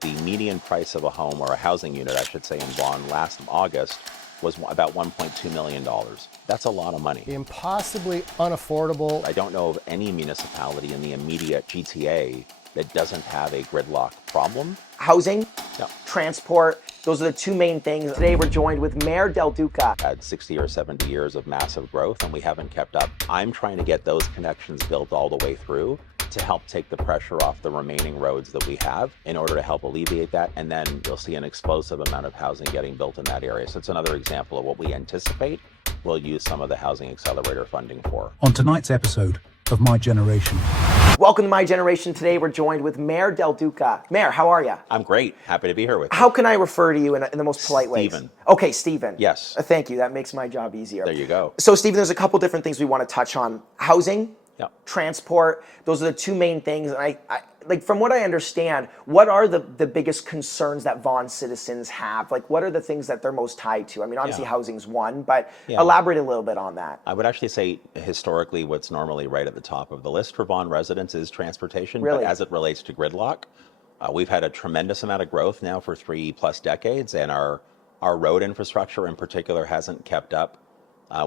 The median price of a home, or a housing unit, I should say, in Vaughan last August was about $1.2 million. That's a lot of money. Impossibly unaffordable. I don't know of any municipality in the immediate GTA that doesn't have a gridlock problem. Housing, No. transport, those are the two main things. Today we're joined with Mayor Del Duca. Had 60 or 70 years of massive growth and we haven't kept up. I'm trying to get those connections built all the way through to help take the pressure off the remaining roads that we have in order to help alleviate that. And then you'll see an explosive amount of housing getting built in that area. So it's another example of what we anticipate we'll use some of the Housing Accelerator funding for. On tonight's episode of MyGeneration. Welcome to MyGeneration. Today we're joined with Mayor Del Duca. Mayor, how are you? I'm great. Happy to be here with you. How can I refer to you in the most polite way? Steven. Okay, Steven. Yes. Thank you. That makes my job easier. There you go. So, Steven, there's a couple different things we want to touch on. Housing, Yep. transport, those are the two main things. And I like, from what I understand, what are the biggest concerns that Vaughan citizens have? Like, what are the things that they're most tied to? I mean, obviously housing's one, but elaborate a little bit on that. I would actually say historically what's normally right at the top of the list for Vaughan residents is transportation. Really? But as it relates to gridlock, we've had a tremendous amount of growth now for 3+ decades, and our road infrastructure in particular hasn't kept up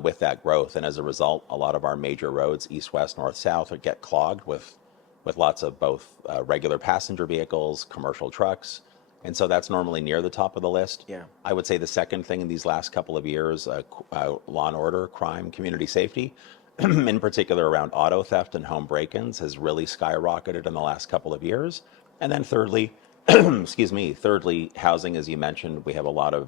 with that growth. And as a result, a lot of our major roads, east, west, north, south, get clogged with lots of both regular passenger vehicles, commercial trucks. And so that's normally near the top of the list. Yeah. I would say the second thing in these last couple of years, law and order, crime, community safety, in particular around auto theft and home break-ins, has really skyrocketed in the last couple of years. And then thirdly, thirdly, housing, as you mentioned, we have a lot of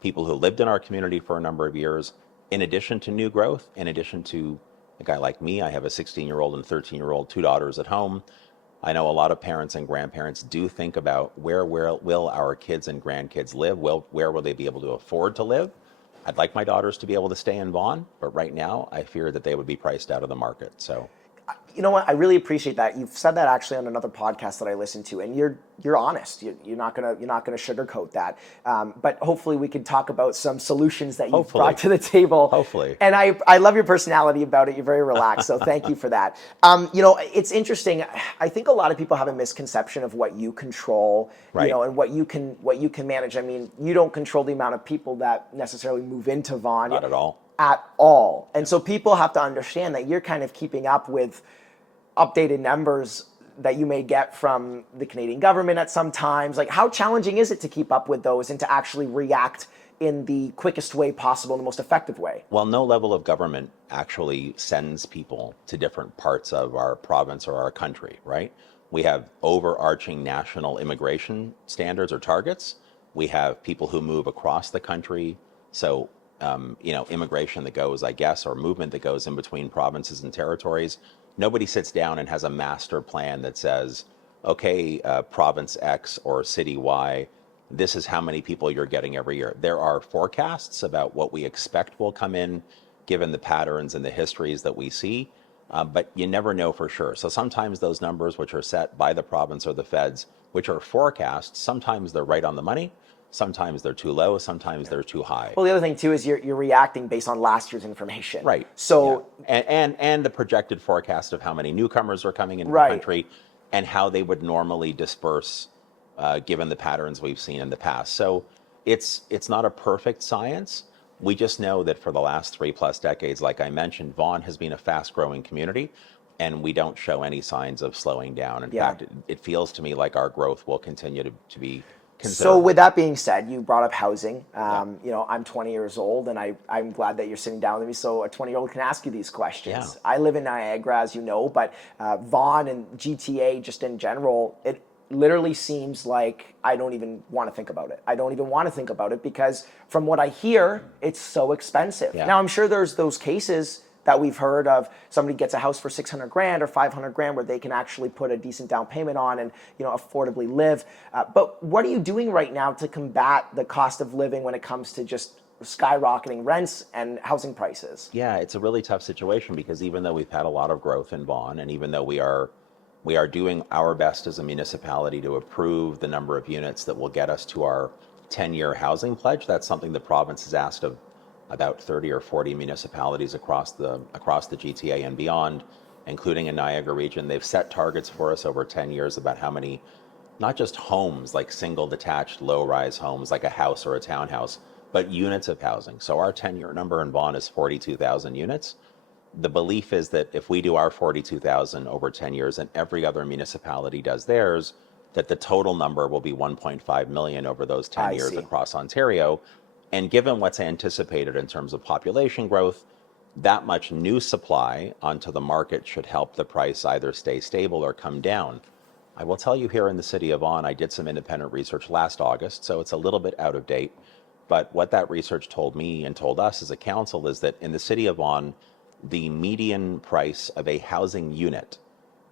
people who lived in our community for a number of years. In addition to new growth, in addition to a guy like me, I have a 16-year-old and 13-year-old, 2 daughters at home. I know a lot of parents and grandparents do think about where will our kids and grandkids live? Where will they be able to afford to live? I'd like my daughters to be able to stay in Vaughan, but right now I fear that they would be priced out of the market. So, you know what? I really appreciate that. You've said that actually on another podcast that I listened to, and you're honest. You're not gonna sugarcoat that. But hopefully we can talk about some solutions that you've brought to the table. Hopefully. And I love your personality about it. You're very relaxed, so thank you for that. You know, it's interesting. I think a lot of people have a misconception of what you control, right, you know, and what you can manage. I mean, you don't control the amount of people that necessarily move into Vaughan. Not at all. At all. And so people have to understand that you're kind of keeping up with updated numbers that you may get from the Canadian government at some times. Like, how challenging is it to keep up with those and to actually react in the quickest way possible, in the most effective way? Well, no level of government actually sends people to different parts of our province or our country, right? We have overarching national immigration standards or targets. We have people who move across the country. So, immigration that goes, I guess, or movement that goes in between provinces and territories. Nobody sits down and has a master plan that says, okay, province X or city Y, this is how many people you're getting every year. There are forecasts about what we expect will come in, given the patterns and the histories that we see, but you never know for sure. So sometimes those numbers, which are set by the province or the feds, which are forecasts, sometimes they're right on the money. Sometimes they're too low, sometimes they're too high. Well, the other thing too is you're reacting based on last year's information. Right. So and the projected forecast of how many newcomers are coming into the country and how they would normally disperse given the patterns we've seen in the past. So it's not a perfect science. We just know that for the last 3+ decades, like I mentioned, Vaughan has been a fast-growing community, and we don't show any signs of slowing down. In fact, it feels to me like our growth will continue to be considerable. So with that being said, you brought up housing. You know, I'm 20 years old, and I'm glad that you're sitting down with me so a 20-year-old can ask you these questions. Yeah. I live in Niagara, as you know, but Vaughan and GTA just in general, it literally seems like I don't even want to think about it. I don't even want to think about it because from what I hear, it's so expensive. Yeah. Now, I'm sure there's those cases that we've heard of, somebody gets a house for $600,000 or $500,000 where they can actually put a decent down payment on and, you know, affordably live. But what are you doing right now to combat the cost of living when it comes to just skyrocketing rents and housing prices? Yeah, it's a really tough situation because even though we've had a lot of growth in Vaughan, and even though we are doing our best as a municipality to approve the number of units that will get us to our 10-year housing pledge, that's something the province has asked of about 30 or 40 municipalities across the GTA and beyond, including in Niagara region. They've set targets for us over 10 years about how many not just homes like single detached low-rise homes like a house or a townhouse, but units of housing. So our 10-year number in Vaughan is 42,000 units. The belief is that if we do our 42,000 over 10 years and every other municipality does theirs, that the total number will be 1.5 million over those 10 years see. across Ontario. And given what's anticipated in terms of population growth, that much new supply onto the market should help the price either stay stable or come down. I will tell you, here in the city of Vaughan, I did some independent research last August, so it's a little bit out of date. But what that research told me and told us as a council is that in the city of Vaughan, the median price of a housing unit,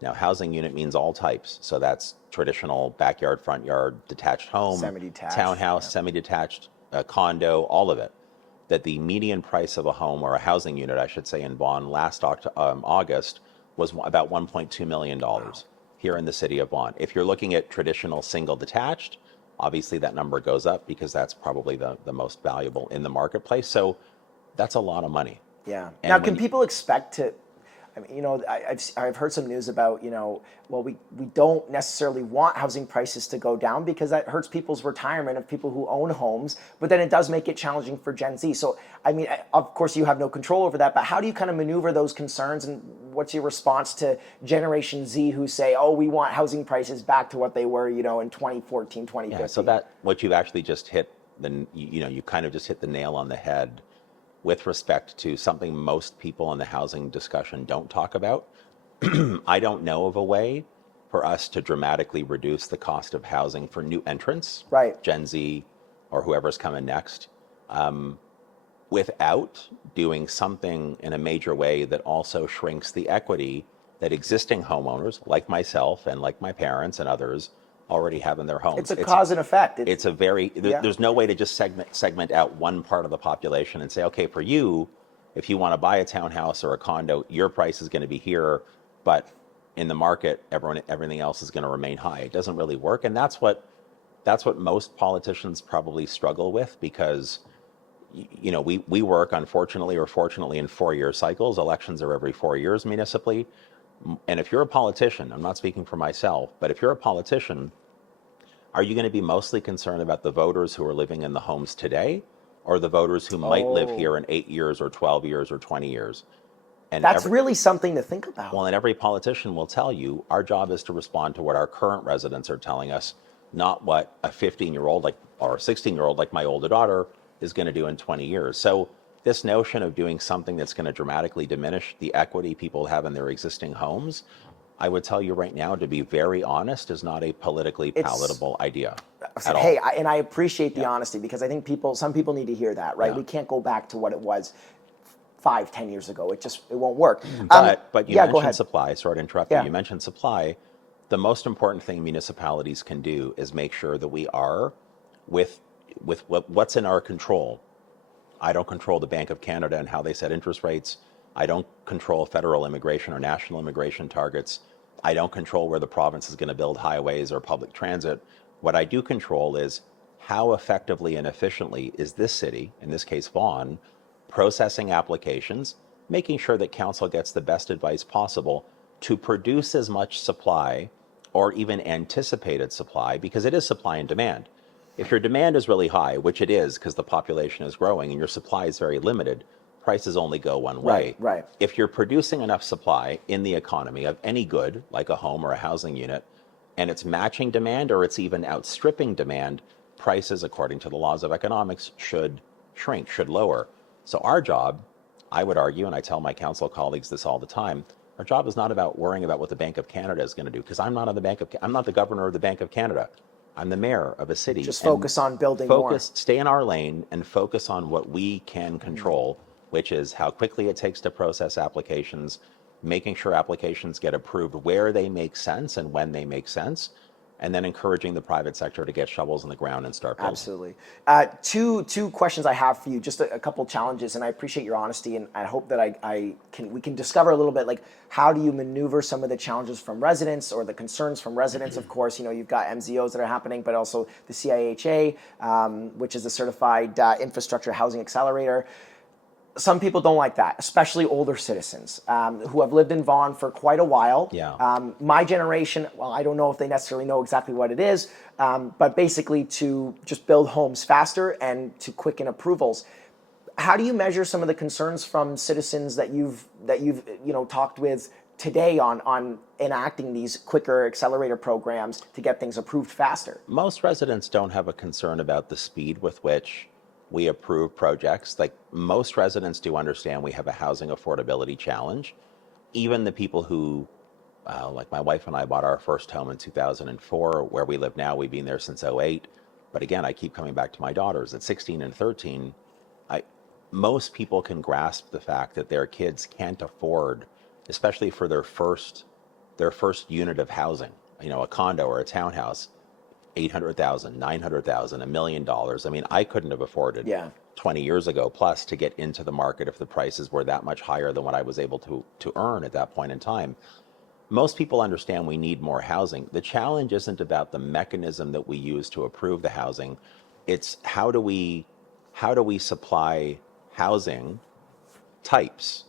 now housing unit means all types, so that's traditional backyard, front yard, detached home, Semi-detached, townhouse, yeah. semi-detached, condo, all of it, that the median price of a home, or a housing unit, I should say, in Vaughan last August was about $1.2 million here in the city of Vaughan. If you're looking at traditional single detached, obviously that number goes up because that's probably the most valuable in the marketplace. So that's a lot of money. Yeah. And Now, when can you- people expect to? I mean, I've heard some news about, well, we don't necessarily want housing prices to go down because that hurts people's retirement of people who own homes, but then it does make it challenging for Gen Z. So, I mean, of course, you have no control over that, but how do you kind of maneuver those concerns, and what's your response to Generation Z who say, oh, we want housing prices back to what they were, in 2014, 2015? Yeah, so that what you've actually just hit you kind of just hit the nail on the head with respect to something most people in the housing discussion don't talk about. I don't know of a way for us to dramatically reduce the cost of housing for new entrants, Right. Gen Z or whoever's coming next, without doing something in a major way that also shrinks the equity that existing homeowners like myself and like my parents and others already have in their homes. It's a cause and effect. It's a very, Yeah. there's no way to just segment out one part of the population and say, okay, for you, if you want to buy a townhouse or a condo, your price is going to be here, but in the market, everything else is going to remain high. It doesn't really work. And that's what most politicians probably struggle with, because we work, unfortunately or fortunately, in 4-year cycles. Elections are every 4 years municipally. And if you're a politician, I'm not speaking for myself, but if you're a politician, are you going to be mostly concerned about the voters who are living in the homes today, or the voters who might live here in 8 years or 12 years or 20 years? And That's really something to think about. well, and every politician will tell you our job is to respond to what our current residents are telling us, not what a 15-year-old or a 16-year-old like my older daughter is going to do in 20 years. So this notion of doing something that's going to dramatically diminish the equity people have in their existing homes, I would tell you right now, to be very honest, is not a politically palatable idea at all. Hey, and I appreciate the honesty, because I think some people need to hear that, right? Yeah. We can't go back to what it was 5-10 years ago. It won't work. But you go mentioned ahead. supply. Sorry to interrupt you. Yeah. You mentioned supply. The most important thing municipalities can do is make sure that we are with what's in our control. I don't control the Bank of Canada and how they set interest rates. I don't control federal immigration or national immigration targets. I don't control where the province is going to build highways or public transit. What I do control is how effectively and efficiently is this city, in this case Vaughan, processing applications, making sure that council gets the best advice possible to produce as much supply, or even anticipated supply, because it is supply and demand. If your demand is really high, which it is because the population is growing, and your supply is very limited, prices only go one way. Right. If you're producing enough supply in the economy of any good, like a home or a housing unit, and it's matching demand or it's even outstripping demand, prices, according to the laws of economics, should shrink, should lower. So our job, I would argue, and I tell my council colleagues this all the time, our job is not about worrying about what the Bank of Canada is going to do, because I'm not the governor of the Bank of Canada. I'm the mayor of a city. Just focus on building more. Stay in our lane and focus on what we can control, which is how quickly it takes to process applications, making sure applications get approved where they make sense and when they make sense, and then encouraging the private sector to get shovels in the ground and start building. Absolutely. Two questions I have for you, just a couple challenges, and I appreciate your honesty, and I hope that we can discover a little bit, like, how do you maneuver some of the challenges from residents, or the concerns from residents. Of course, you've got MZOs that are happening, but also the CIHA, which is the Certified Infrastructure Housing Accelerator. some people don't like that, especially older citizens who have lived in Vaughan for quite a while. Yeah. My generation, well, I don't know if they necessarily know exactly what it is, but basically to just build homes faster and to quicken approvals. How do you measure some of the concerns from citizens that you've talked with today on enacting these quicker accelerator programs to get things approved faster? Most residents don't have a concern about the speed with which we approve projects. Like, most residents do understand we have a housing affordability challenge. Even the people who, like my wife and I bought our first home in 2004, where we live now, we've been there since '08. But again, I keep coming back to my daughters at 16 and 13. Most people can grasp the fact that their kids can't afford, especially for their first unit of housing, a condo or a townhouse, $800,000, $900,000, $1 million. I mean, I couldn't have afforded 20 years ago plus to get into the market if the prices were that much higher than what I was able to earn at that point in time. Most people understand we need more housing. The challenge isn't about the mechanism that we use to approve the housing. It's how do we supply housing types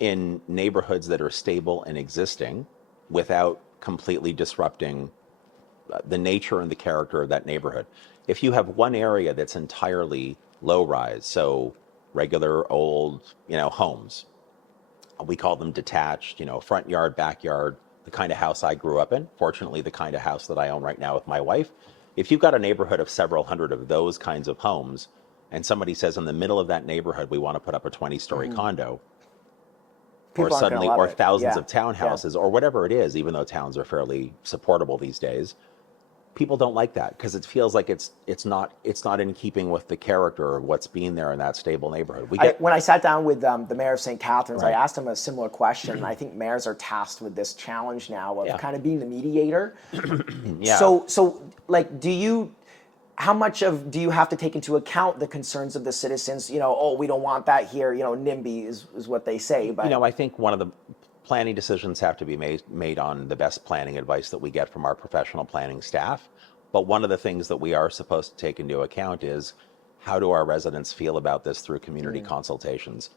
in neighborhoods that are stable and existing without completely disrupting the nature and the character of that neighborhood. If you have one area that's entirely low rise, so regular old, homes, we call them detached, front yard, backyard, the kind of house I grew up in, fortunately the kind of house that I own right now with my wife. If you've got a neighborhood of several hundred of those kinds of homes, and somebody says in the middle of that neighborhood we want to put up a 20-story condo, People aren't gonna love or it. thousands Yeah. of townhouses, or whatever it is, even though towns are fairly supportable these days, people don't like that because it feels like it's not in keeping with the character of what's being there in that stable neighborhood. When I sat down with the mayor of St. Catharines, Right. I asked him a similar question. I think mayors are tasked with this challenge now of Yeah. kind of being the mediator. Yeah. So like, how much do you have to take into account the concerns of the citizens? Oh, we don't want that here. NIMBY is what they say. But I think one of the planning decisions have to be made on the best planning advice that we get from our professional planning staff. But one of the things that we are supposed to take into account is how do our residents feel about this through community consultations.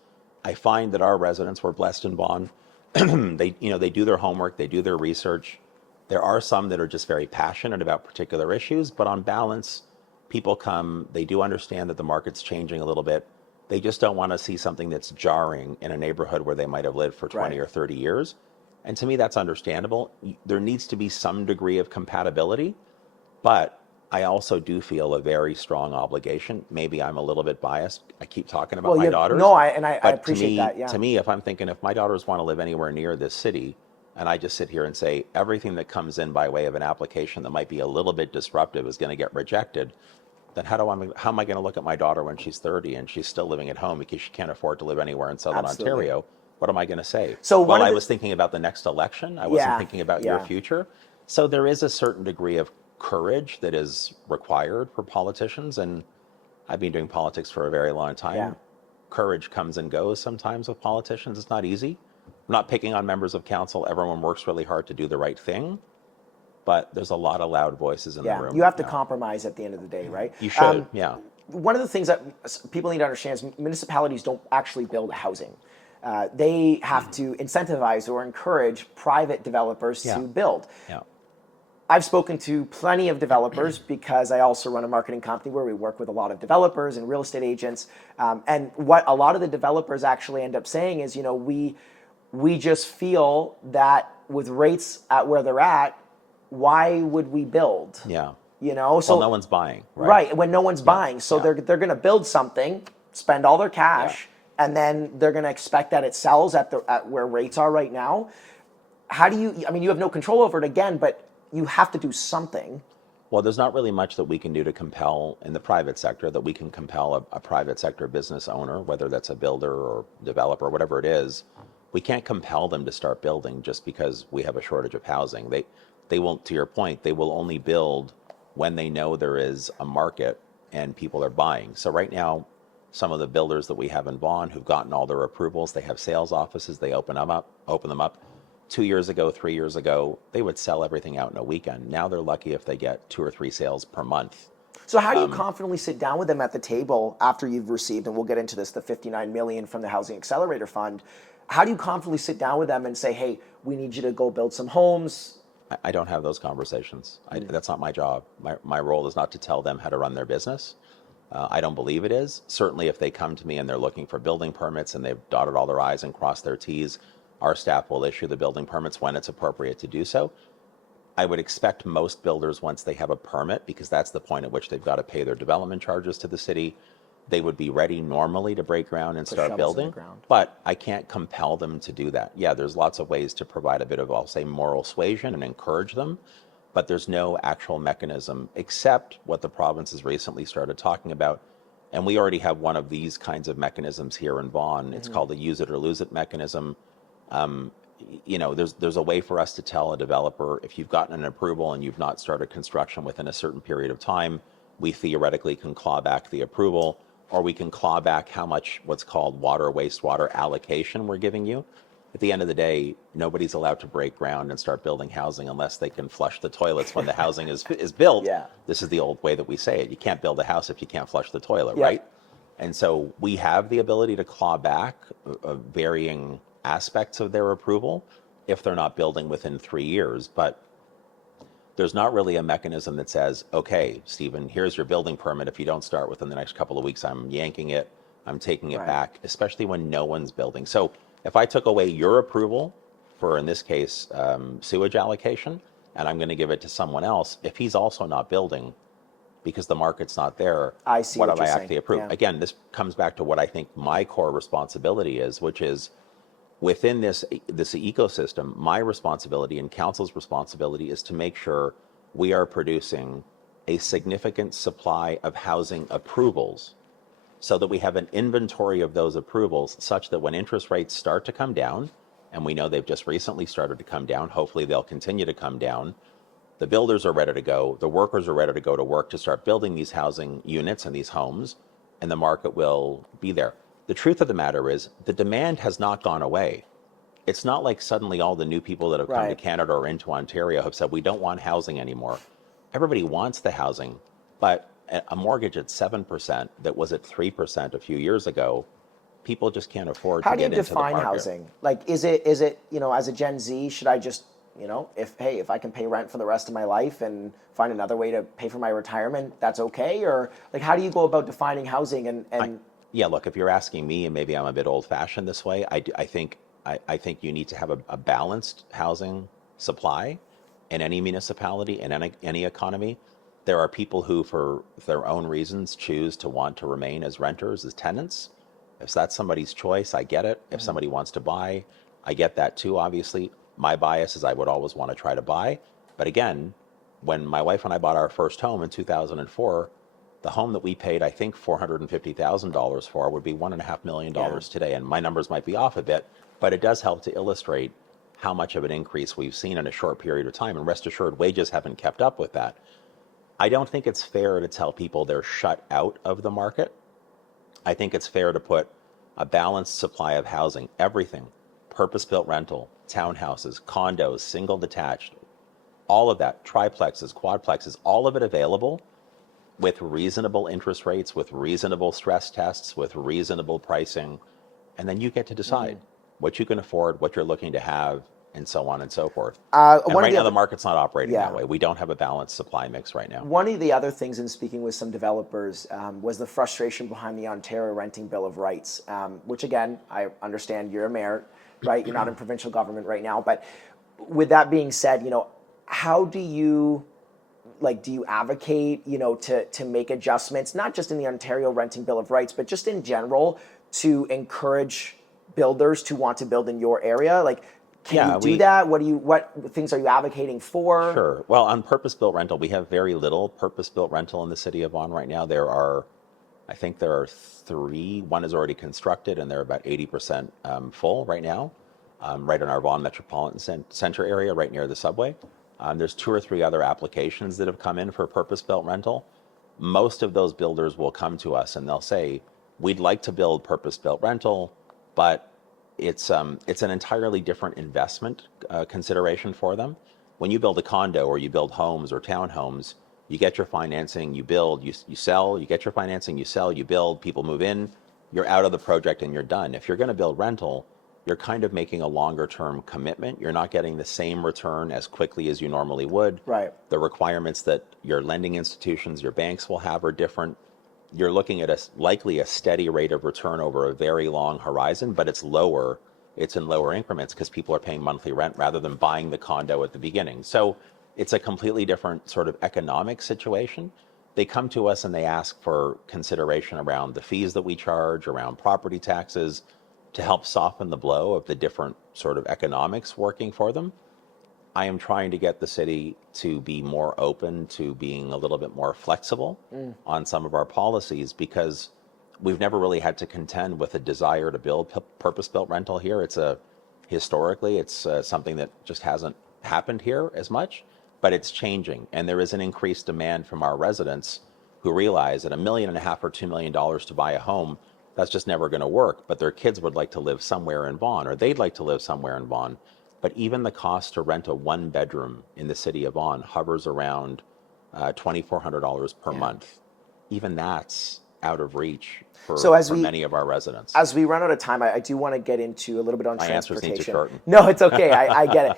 I find that our residents were blessed in Vaughan. They do their homework, they do their research. There are some that are just very passionate about particular issues, but on balance, people come, they do understand that the market's changing a little bit. They just don't want to see something that's jarring in a neighborhood where they might have lived for 20 or 30 years. And to me, that's understandable. There needs to be some degree of compatibility, but I also do feel a very strong obligation. Maybe I'm a little bit biased. I keep talking about my daughters. No, I but appreciate that. Yeah. To me, if I'm thinking if my daughters want to live anywhere near this city, and I just sit here and say everything that comes in by way of an application that might be a little bit disruptive is going to get rejected, then how am I going to look at my daughter when she's 30 and she's still living at home because she can't afford to live anywhere in Southern Ontario? What am I going to say? So I was thinking about the next election. I wasn't thinking about your future. So there is a certain degree of courage that is required for politicians, and I've been doing politics for a very long time. Yeah. Courage comes and goes sometimes with politicians. It's not easy. I'm not picking on members of council. Everyone works really hard to do the right thing, but there's a lot of loud voices in the room. You have to compromise at the end of the day, right? You should, One of the things that people need to understand is municipalities don't actually build housing. They have to incentivize or encourage private developers to build. Yeah. I've spoken to plenty of developers because I also run a marketing company where we work with a lot of developers and real estate agents. And what a lot of the developers actually end up saying is, we just feel that with rates at where they're at, why would we build? Yeah. So no one's buying, right? Right, when no one's buying. So they're going to build something, spend all their cash, and then they're going to expect that it sells at where rates are right now. How do you have no control over it again, but you have to do something. Well, there's not really much that we can do to compel in the private sector, that we can compel a private sector business owner, whether that's a builder or developer, whatever it is. We can't compel them to start building just because we have a shortage of housing. They won't, to your point, they will only build when they know there is a market and people are buying. So right now, some of the builders that we have in Vaughan who've gotten all their approvals, they have sales offices, they open them up. 2 years ago, 3 years ago, they would sell everything out in a weekend. Now they're lucky if they get 2 or 3 sales per month. So how do you confidently sit down with them at the table after you've received, and we'll get into this, the $59 million from the Housing Accelerator Fund? How do you confidently sit down with them and say, hey, we need you to go build some homes? I don't have those conversations. That's not my job. My role is not to tell them how to run their business. I don't believe it is. Certainly if they come to me and they're looking for building permits and they've dotted all their I's and crossed their T's, our staff will issue the building permits when it's appropriate to do so. I would expect most builders, once they have a permit, because that's the point at which they've got to pay their development charges to the city, they would be ready normally to break ground and start building. But I can't compel them to do that. Yeah, there's lots of ways to provide a bit of, I'll say, moral suasion and encourage them, but there's no actual mechanism except what the province has recently started talking about. And we already have one of these kinds of mechanisms here in Vaughan. It's called the use it or lose it mechanism. There's a way for us to tell a developer, if you've gotten an approval and you've not started construction within a certain period of time, we theoretically can claw back the approval, or we can claw back how much what's called water wastewater allocation we're giving you. At the end of the day, nobody's allowed to break ground and start building housing unless they can flush the toilets when the housing is built. Yeah. This is the old way that we say it. You can't build a house if you can't flush the toilet, right? And so we have the ability to claw back varying aspects of their approval if they're not building within 3 years. But there's not really a mechanism that says, okay, Steven, here's your building permit. If you don't start within the next couple of weeks, I'm yanking it, I'm taking it back, especially when no one's building. So if I took away your approval for, in this case, sewage allocation, and I'm going to give it to someone else, if he's also not building because the market's not there, I see what what am I you're actually saying. approve? Yeah. Again, this comes back to what I think my core responsibility is, which is within this ecosystem, my responsibility and council's responsibility is to make sure we are producing a significant supply of housing approvals so that we have an inventory of those approvals such that when interest rates start to come down, and we know they've just recently started to come down, hopefully they'll continue to come down, the builders are ready to go, the workers are ready to go to work to start building these housing units and these homes, and the market will be there. The truth of the matter is the demand has not gone away. It's not like suddenly all the new people that have come to Canada or into Ontario have said, we don't want housing anymore. Everybody wants the housing, but a mortgage at 7% that was at 3% a few years ago, people just can't afford to get into the market. How do you define housing? Like, is it, as a Gen Z, should I just, if I can pay rent for the rest of my life and find another way to pay for my retirement, that's okay? Or like, how do you go about defining housing Yeah, look, if you're asking me, and maybe I'm a bit old-fashioned this way, I think you need to have a balanced housing supply in any municipality, in any economy. There are people who, for their own reasons, choose to want to remain as renters, as tenants. If that's somebody's choice, I get it. If somebody wants to buy, I get that too, obviously. My bias is I would always want to try to buy. But again, when my wife and I bought our first home in 2004, the home that we paid, I think, $450,000 for would be $1.5 million today. And my numbers might be off a bit, but it does help to illustrate how much of an increase we've seen in a short period of time. And rest assured, wages haven't kept up with that. I don't think it's fair to tell people they're shut out of the market. I think it's fair to put a balanced supply of housing, everything, purpose-built rental, townhouses, condos, single detached, all of that, triplexes, quadplexes, all of it available with reasonable interest rates, with reasonable stress tests, with reasonable pricing. And then you get to decide what you can afford, what you're looking to have, and so on and so forth. And right now, the market's not operating that way. We don't have a balanced supply mix right now. One of the other things in speaking with some developers was the frustration behind the Ontario Renting Bill of Rights, which again, I understand you're a mayor, right? You're not in provincial government right now. But with that being said, how do you advocate, to make adjustments, not just in the Ontario Renting Bill of Rights, but just in general to encourage builders to want to build in your area? Like, can you do that? What things are you advocating for? Sure. Well, on purpose-built rental, we have very little purpose-built rental in the city of Vaughan right now. I think there are 3. One is already constructed, and they're about 80% full right now, right in our Vaughan Metropolitan Center area, right near the subway. There's 2 or 3 other applications that have come in for purpose-built rental. Most of those builders will come to us and they'll say, we'd like to build purpose-built rental, but it's an entirely different investment consideration for them. When you build a condo or you build homes or townhomes, You get your financing, you build, you sell, you get your financing, you sell, you build, people move in, you're out of the project and you're done. If you're going to build rental, you're kind of making a longer term commitment. You're not getting the same return as quickly as you normally would. Right. The requirements that your lending institutions, your banks will have are different. You're looking at likely a steady rate of return over a very long horizon, but it's lower. It's in lower increments because people are paying monthly rent rather than buying the condo at the beginning. So it's a completely different sort of economic situation. They come to us and they ask for consideration around the fees that we charge, around property taxes, to help soften the blow of the different sort of economics working for them. I am trying to get the city to be more open to being a little bit more flexible on some of our policies, because we've never really had to contend with a desire to build purpose-built rental here. Historically, it's something that just hasn't happened here as much, but it's changing. And there is an increased demand from our residents who realize that $1.5 million or $2 million to buy a home, that's just never going to work. But their kids would like to live somewhere in Vaughan, or they'd like to live somewhere in Vaughan. But even the cost to rent a one bedroom in the city of Vaughan hovers around $2,400 per month. Even that's out of reach for many of our residents. As we run out of time, I do want to get into a little bit on My transportation. answers need to shorten. No, it's okay. I get it.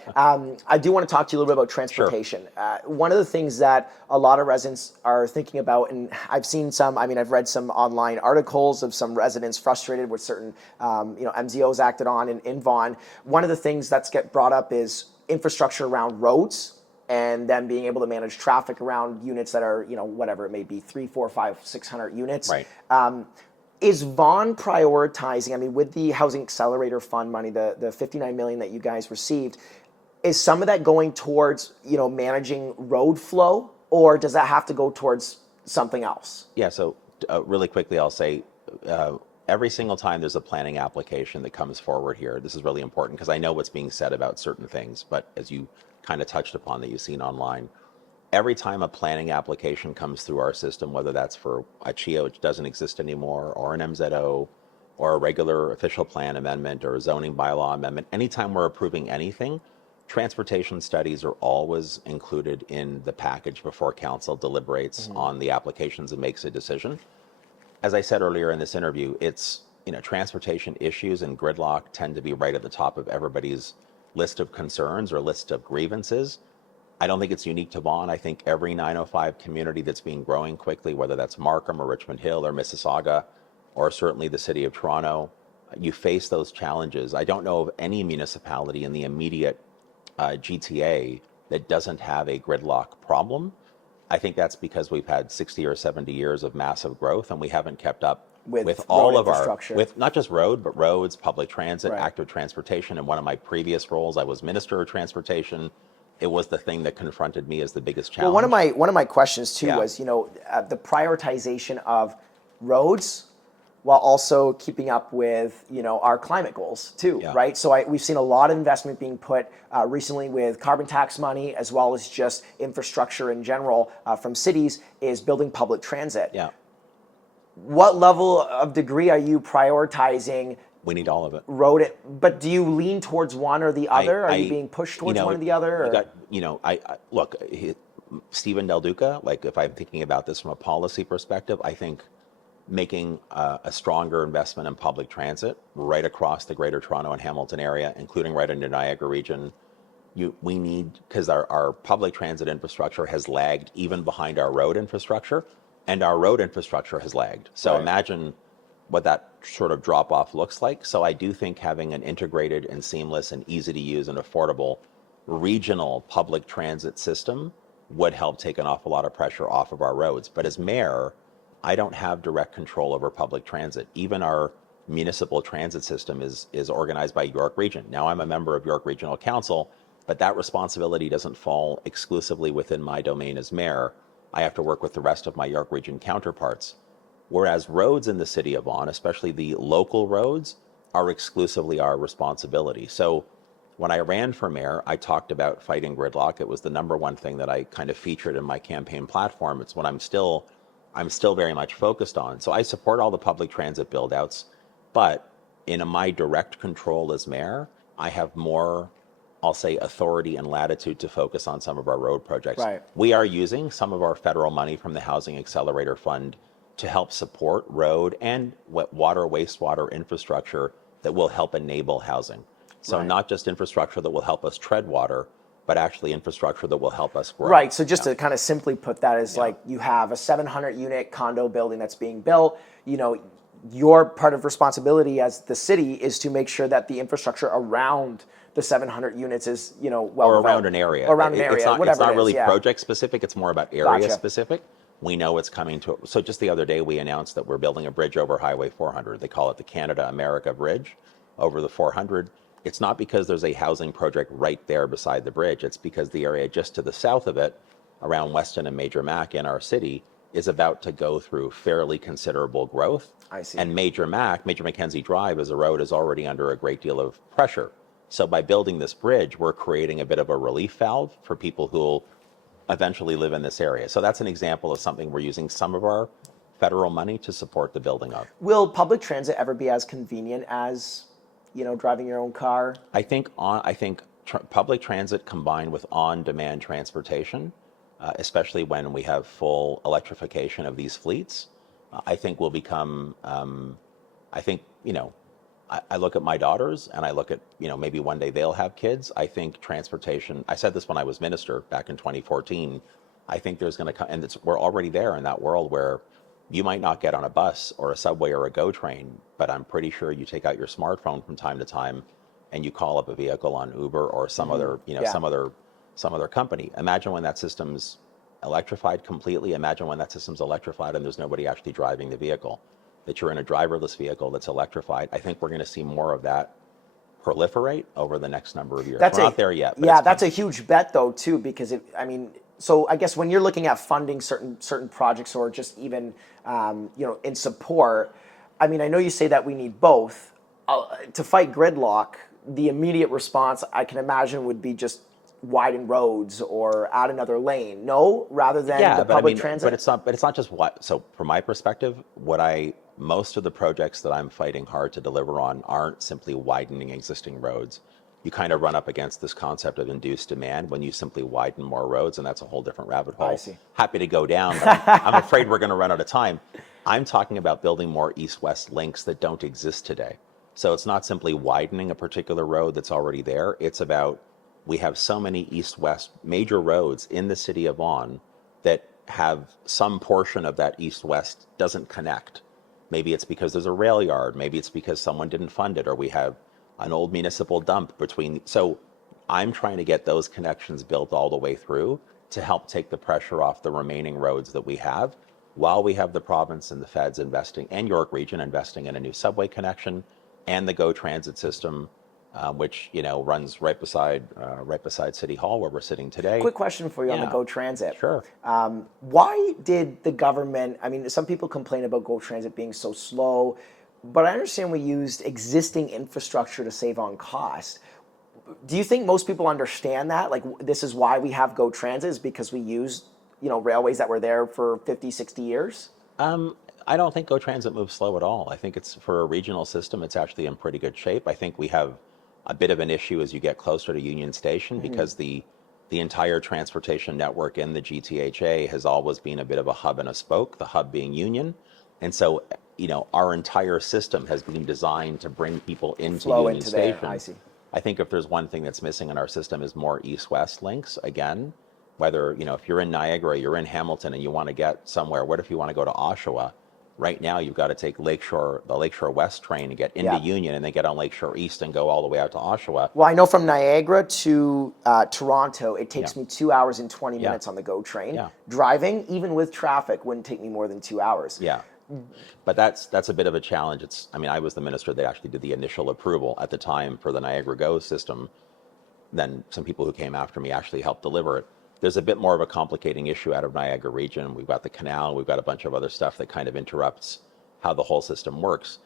I do want to talk to you a little bit about transportation. Sure. One of the things that a lot of residents are thinking about, and I've seen some, I've read some online articles of some residents frustrated with certain, MZOs acted on in Vaughan. One of the things that's get brought up is infrastructure around roads, and then being able to manage traffic around units that are, whatever it may be, 3, 4, 5, 600 units. Right. Is Vaughan prioritizing, with the Housing Accelerator Fund money, the $59 million that you guys received, is some of that going towards, managing road flow, or does that have to go towards something else? Yeah, so really quickly, I'll say, every single time there's a planning application that comes forward here, this is really important because I know what's being said about certain things, but as you kind of touched upon that you've seen online, every time a planning application comes through our system, whether that's for a CHIO, which doesn't exist anymore, or an MZO, or a regular official plan amendment, or a zoning bylaw amendment, anytime we're approving anything, transportation studies are always included in the package before council deliberates on the applications and makes a decision. As I said earlier in this interview, it's, transportation issues and gridlock tend to be right at the top of everybody's list of concerns or list of grievances. I don't think it's unique to Vaughan. I think every 905 community that's been growing quickly, whether that's Markham or Richmond Hill or Mississauga, or certainly the city of Toronto, you face those challenges. I don't know of any municipality in the immediate GTA that doesn't have a gridlock problem. I think that's because we've had 60 or 70 years of massive growth, and we haven't kept up with all of with not just road, but roads, public transit, active transportation. In one of my previous roles, I was Minister of Transportation. It was the thing that confronted me as the biggest challenge. Well, one of my questions too was, the prioritization of roads while also keeping up with, our climate goals too, right? So we've seen a lot of investment being put recently with carbon tax money, as well as just infrastructure in general from cities, is building public transit. Yeah. What level of degree are you prioritizing? We need all of it. But do you lean towards one or the other? Are you being pushed towards one or the other? Look, Steven Del Duca, if I'm thinking about this from a policy perspective, I think making a stronger investment in public transit right across the Greater Toronto and Hamilton area, including right into Niagara region, we need, because our public transit infrastructure has lagged even behind our road infrastructure, and our road infrastructure has lagged. So imagine what that sort of drop off looks like. So I do think having an integrated and seamless and easy to use and affordable regional public transit system would help take an awful lot of pressure off of our roads. But as mayor, I don't have direct control over public transit. Even our municipal transit system is organized by York Region. Now I'm a member of York Regional Council, but that responsibility doesn't fall exclusively within my domain as mayor. I have to work with the rest of my York Region counterparts. Whereas roads in the city of Vaughan, especially the local roads, are exclusively our responsibility. So when I ran for mayor, I talked about fighting gridlock. It was the number one thing that I kind of featured in my campaign platform. It's what I'm still very much focused on. So I support all the public transit build outs, but in my direct control as mayor, I have more I'll say, authority and latitude to focus on some of our road projects. Right. We are using some of our federal money from the Housing Accelerator Fund to help support road and water, wastewater infrastructure that will help enable housing. So Right. not just infrastructure that will help us tread water, but actually infrastructure that will help us grow. Right. So just to kind of simply put that is like you have a 700 unit condo building that's being built. Your part of responsibility as the city is to make sure that the infrastructure around the 700 units is, well Or developed. around an area. Or around an It's area, not, whatever it's not it is, really yeah. project specific, it's more about area Gotcha. specific. We know it's coming to it. So just the other day we announced that we're building a bridge over Highway 400. They call it the Canada-America Bridge over the 400. It's not because there's a housing project right there beside the bridge. It's because the area just to the south of it, around Weston and Major Mac in our city, is about to go through fairly considerable growth. I see. And Major Mackenzie Drive as a road is already under a great deal of pressure. So by building this bridge, we're creating a bit of a relief valve for people who will eventually live in this area. So that's an example of something we're using some of our federal money to support the building of. Will public transit ever be as convenient as, driving your own car? I think public transit combined with on-demand transportation, especially when we have full electrification of these fleets, I think will become. I look at my daughters and I look at, maybe one day they'll have kids. I think transportation, I said this when I was minister back in 2014, I think there's going to come, and we're already there in that world where you might not get on a bus or a subway or a GO train, but I'm pretty sure you take out your smartphone from time to time and you call up a vehicle on Uber or some other, Yeah. some other company. Imagine when that system's electrified completely. Imagine when that system's electrified and there's nobody actually driving the vehicle, that you're in a driverless vehicle that's electrified. I think we're going to see more of that proliferate over the next number of years. We're not there yet. But Yeah, that's a huge bet though too, because so I guess when you're looking at funding certain projects or just even in support, I know you say that we need both. To fight gridlock, the immediate response I can imagine would be just widen roads or add another lane. No, rather than the public transit. But it's not just what. So from my perspective, most of the projects that I'm fighting hard to deliver on aren't simply widening existing roads. You kind of run up against this concept of induced demand when you simply widen more roads, and that's a whole different rabbit hole. I see. Happy to go down, but I'm afraid we're going to run out of time. I'm talking about building more east-west links that don't exist today. So it's not simply widening a particular road that's already there. It's about, we have so many east-west major roads in the city of Vaughan that have some portion of that east-west doesn't connect. Maybe it's because there's a rail yard. Maybe it's because someone didn't fund it, or we have an old municipal dump between. So I'm trying to get those connections built all the way through to help take the pressure off the remaining roads that we have, while we have the province and the feds investing, and York Region investing in a new subway connection and the GO Transit system, which runs right beside City Hall where we're sitting today. Quick question for you on the GO Transit. Sure. Why did the government, some people complain about GO Transit being so slow, but I understand we used existing infrastructure to save on cost. Do you think most people understand that? Like, this is why we have GO Transit, is because we used, railways that were there for 50, 60 years? I don't think GO Transit moves slow at all. I think it's, for a regional system, it's actually in pretty good shape. I think we have a bit of an issue as you get closer to Union Station, because the entire transportation network in the GTHA has always been a bit of a hub and a spoke, the hub being Union. And so, our entire system has been designed to bring people into Flow Union into Station. there. I see. I think if there's one thing that's missing in our system is more east-west links. Again, whether, if you're in Niagara, you're in Hamilton and you want to get somewhere, what if you want to go to Oshawa? Right now, you've got to take the Lakeshore West train to get into Union, and then get on Lakeshore East and go all the way out to Oshawa. Well, I know from Niagara to Toronto, it takes me 2 hours and 20 minutes on the GO train. Yeah. Driving, even with traffic, wouldn't take me more than 2 hours. Yeah. But that's a bit of a challenge. I was the minister that actually did the initial approval at the time for the Niagara GO system. Then some people who came after me actually helped deliver it. There's a bit more of a complicating issue out of Niagara Region. We've got the canal, we've got a bunch of other stuff that kind of interrupts how the whole system works.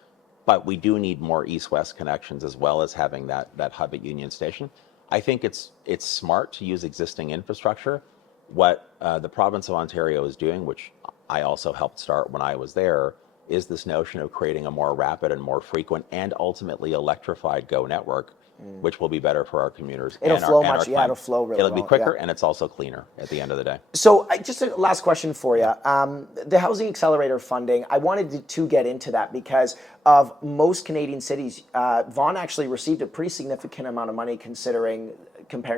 But we do need more east-west connections, as well as having that hub at Union Station. I think it's smart to use existing infrastructure. What the province of Ontario is doing, which I also helped start when I was there, is this notion of creating a more rapid and more frequent and ultimately electrified GO network, which will be better for our commuters. It'll and flow our, and much, our yeah, it'll flow really It'll be well, quicker yeah. and it's also cleaner at the end of the day. So just a last question for you. The Housing Accelerator funding, I wanted to get into that because of most Canadian cities, Vaughan actually received a pretty significant amount of money comparing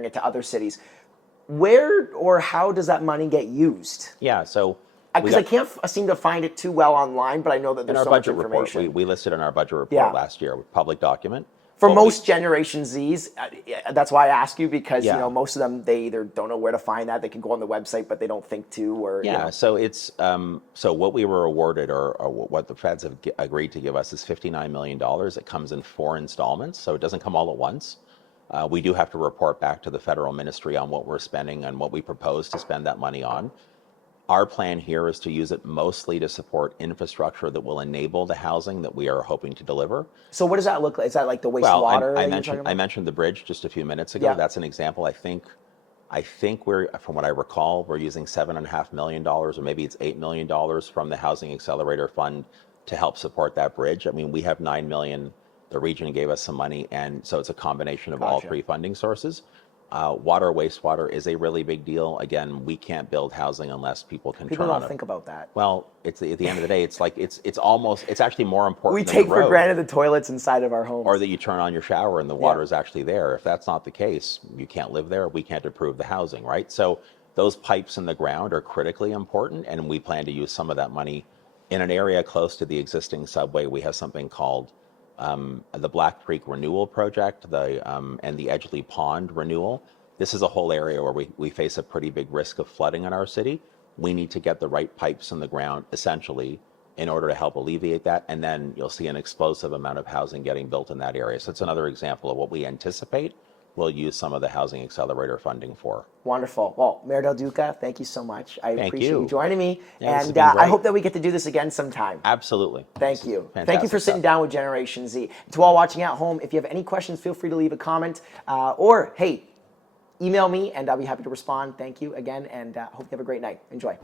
it to other cities. Where or how does that money get used? Yeah, so Because I can't seem to find it too well online, but I know that in there's our so much budget report, information. we listed in our budget report Yeah. last year, public document. For What most Generation Zs, that's why I ask you, because Yeah. most of them, they either don't know where to find that, they can go on the website, but they don't think to, or Yeah, so it's so what we were awarded, or what the feds have agreed to give us, is $59 million. It comes in 4 installments, so it doesn't come all at once. We do have to report back to the federal ministry on what we're spending and what we propose to spend that money on. Our plan here is to use it mostly to support infrastructure that will enable the housing that we are hoping to deliver. So what does that look like? Is that like the Well, wastewater I that you're talking about? mentioned the bridge just a few minutes ago. Yeah. That's an example. I think we're, from what I recall, we're using $7.5 million, or maybe it's $8 million from the Housing Accelerator Fund to help support that bridge. I mean, we have $9 million. The region gave us some money, and so it's a combination of all Gotcha. 3 funding sources. Water, wastewater is a really big deal. Again, we can't build housing unless people can People turn on don't it. think about that. Well, it's at the end of the day, it's like it's actually more important. We than take the for road, granted the toilets inside of our homes. or that you turn on your shower and the water is actually there. If that's not the case, you can't live there. We can't improve the housing, right? So those pipes in the ground are critically important, and we plan to use some of that money in an area close to the existing subway. We have something called the Black Creek Renewal Project, and the Edgeley Pond Renewal. This is a whole area where we face a pretty big risk of flooding in our city. We need to get the right pipes in the ground, essentially, in order to help alleviate that. And then you'll see an explosive amount of housing getting built in that area. So it's another example of what we anticipate we'll use some of the Housing Accelerator funding for. Wonderful. Well, Mayor Del Duca, thank you so much. I Thank appreciate you. you joining me. Yeah, this has and been I great. hope that we get to do this again sometime. Absolutely. Thank you. Fantastic Thank you for sitting stuff. down with Generation Z. To all watching at home, if you have any questions, feel free to leave a comment. Or, hey, email me and I'll be happy to respond. Thank you again, and hope you have a great night. Enjoy.